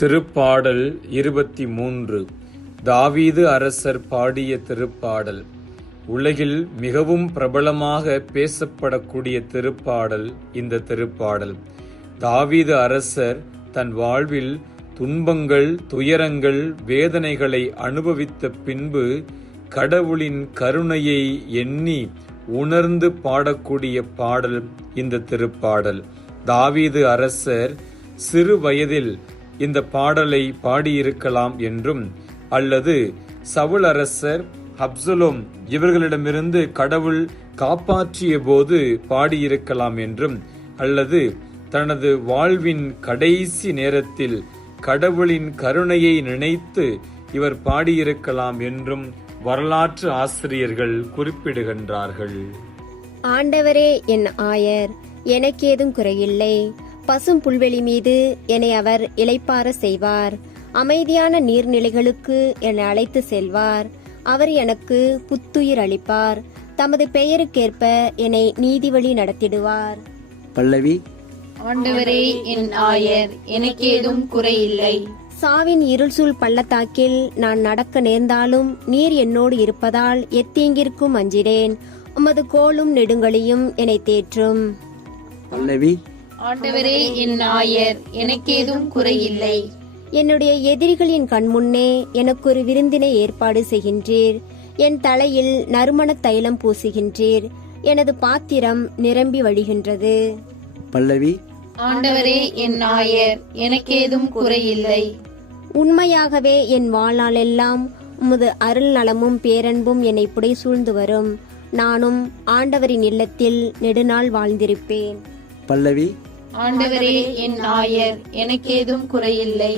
திருப்பாடல் 23. தாவீது அரசர் பாடிய திருப்பாடல். உலகில் மிகவும் பிரபலமாக பேசப்படக்கூடிய திருப்பாடல் இந்த திருப்பாடல். தாவீது அரசர் தன் வாழ்வில் துன்பங்கள், துயரங்கள், வேதனைகளை அனுபவித்த பின்பு கடவுளின் கருணையை எண்ணி உணர்ந்து பாடக்கூடிய பாடல் இந்த திருப்பாடல். தாவீது அரசர் சிறு வயதில் இந்த பாடலை பாடியிருக்கலாம் என்றும், அல்லது சவுல் அரசர், அப்சலோம் இவர்களிடமிருந்து கடவுள் காப்பாற்றிய போது பாடியிருக்கலாம் என்றும், அல்லது தனது வாழ்வின் கடைசி நேரத்தில் கடவுளின் கருணையை நினைத்து இவர் பாடியிருக்கலாம் என்றும் வரலாற்று ஆசிரியர்கள் குறிப்பிடுகின்றார்கள். ஆண்டவரே என் ஆயர், எனக்கேதும் குறையில்லை. பசும் புல்வெளி மீது என்னை அவர் இளைப்பாற செய்வார். அமைதியான நீர்நிலைகளுக்கு என்னை அழைத்து செல்வார். அவர் எனக்கு புத்துயிர் அளிப்பார். தமது பெயருக்கேற்ப என்னை நீதி வழி நடத்திடுவார். பல்லவி. ஆண்டவரே என் ஆயர், எனக்கேதும் குறையில்லை. சாவின் இருள் சூழ் பள்ளத்தாக்கில் நான் நடக்க நேர்ந்தாலும் நீர் என்னோடு இருப்பதால் எத்தீங்கிற்கும் அஞ்சிடேன். உமது கோலும் நெடுங்களையும் என்னை தேற்றும். பல்லவி. ஆண்டவரே என் ஆயர், எனக்கேதும் குறையில்லை. என்னுடைய எதிரிகளின் கண்முன்னே எனக்கு ஒரு விருந்தினை ஏற்பாடு செய்கின்றீர். என் தலையில் நறுமண தைலம் பூசுகின்றீர். எனது பாத்திரம் நிரம்பி வழிகின்றது. பல்லவி. ஆண்டவரே என் ஆயர், எனக்கேதும் குறையில்லை. உண்மையாகவே என் வாழ்நாளெல்லாம் உமது அருள் நலமும் பேரன்பும் என்னை புடை சூழ்ந்து வரும். நானும் ஆண்டவரின் இல்லத்தில் நெடுநாள் வாழ்ந்திருப்பேன். பல்லவி. ஆண்டவரே என் ஆயர், எனக்கேதும் குறையில்லை.